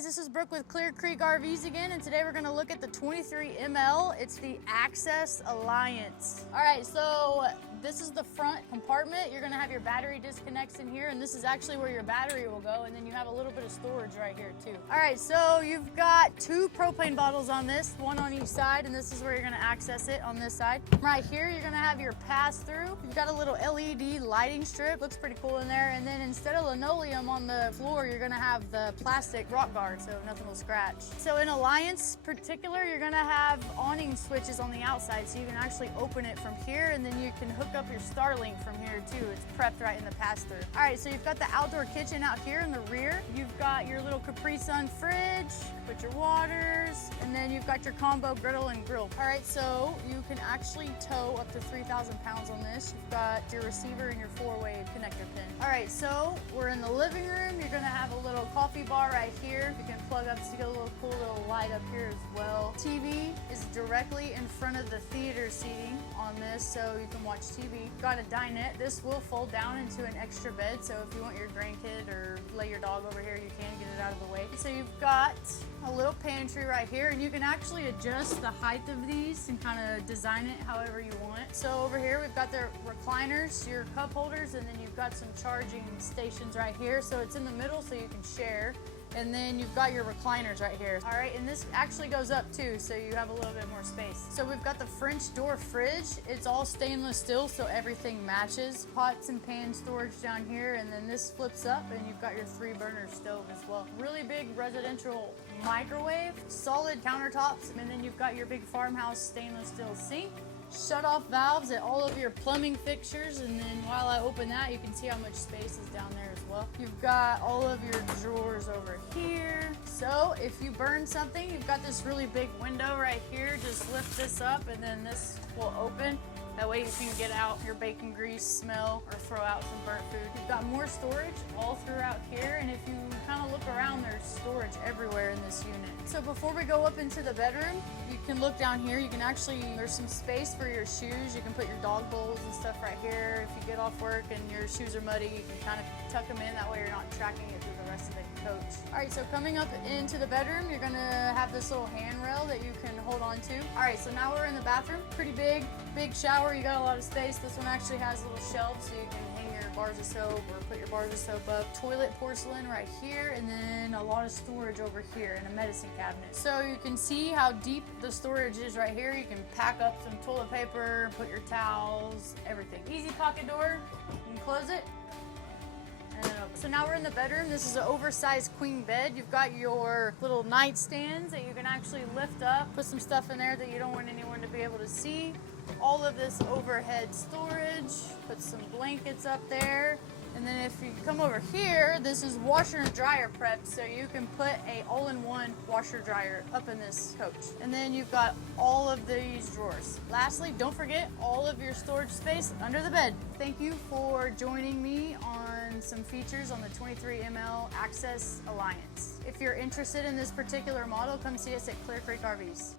guys, this is Brooke with Clear Creek RVs again, and today we're gonna look at the 23 ML. It's the Access Alliance. All right, so this is the front compartment. You're gonna have your battery disconnects in here, and this is actually where your battery will go, and then you have a little bit of storage right here too. All right, so you've got 2 propane bottles on this, one on each side, and this is where you're gonna access it on this side. Right here, you're gonna have your pass-through. You've got a little LED lighting strip, looks pretty cool in there, and then instead of linoleum on the floor, you're gonna have the plastic rock guard, so nothing will scratch. So in Alliance particular, you're gonna have awning switches on the outside, so you can actually open it from here, and then you can hook up your Starlink from here too. It's prepped right in the pass-through. All right, so you've got the outdoor kitchen out here in the rear. You've got your little Capri Sun fridge, put your waters, and then you've got your combo griddle and grill. All right, so you can actually tow up to 3,000 pounds on this. You've got your receiver and your 4-way connector pin. All right, so we're in the living room. You're gonna have a little coffee bar right here. You can plug up to get a little cool little light up here as well. TV is directly in front of the theater seating on this, so you can watch TV. Got a dinette. This will fold down into an extra bed, so if you want your grandkid or lay your dog over here, you can get it out of the way. So you've got a little pantry right here, and you can actually adjust the height of these and kind of design it however you want. So over here we've got the recliners, your cup holders, and then you've got some charging stations right here. So it's in the middle so you can share. And then you've got your recliners right here. All right, and this actually goes up too, so you have a little bit more space. So we've got the French door fridge. It's all stainless steel, so everything matches. Pots and pan storage down here, and then this flips up, and you've got your 3-burner stove as well. Really big residential microwave, solid countertops, and then you've got your big farmhouse stainless steel sink. Shut-off valves at all of your plumbing fixtures, and then while I open that, you can see how much space is down there as well. You've got all of your drawers over here. So if you burn something, you've got this really big window right here. Just lift this up, and then this will open. That way you can get out your bacon grease smell or throw out some burnt food. You've got more storage all throughout here, and if you kind of look around, there's storage everywhere in this unit. So before we go up into the bedroom, you can look down here. You can actually, there's some space for your shoes. You can put your dog bowls and stuff right here. If you get off work and your shoes are muddy, you can kind of tuck them in. That way you're not tracking it through the rest of the coach. All right, so coming up into the bedroom, you're gonna have this little handrail that you can hold on to. All right, so now we're in the bathroom. Pretty big shower. You got a lot of space. This one actually has little shelves so you can hang your bars of soap or put your bars of soap up. Toilet porcelain right here, and then a lot of storage over here and a medicine cabinet. So you can see how deep the storage is right here. You can pack up some toilet paper, put your towels, everything. Easy pocket door. You can close it. So now we're in the bedroom. This is an oversized queen bed. You've got your little nightstands that you can actually lift up, put some stuff in there that you don't want anyone to be able to see. All of this overhead storage, put some blankets up there. And then if you come over here, this is washer and dryer prepped, so you can put a all-in-one washer dryer up in this coach. And then you've got all of these drawers. Lastly, don't forget all of your storage space under the bed. Thank you for joining me on some features on the 23 ML Access Alliance. If you're interested in this particular model, come see us at Clear Creek RVs.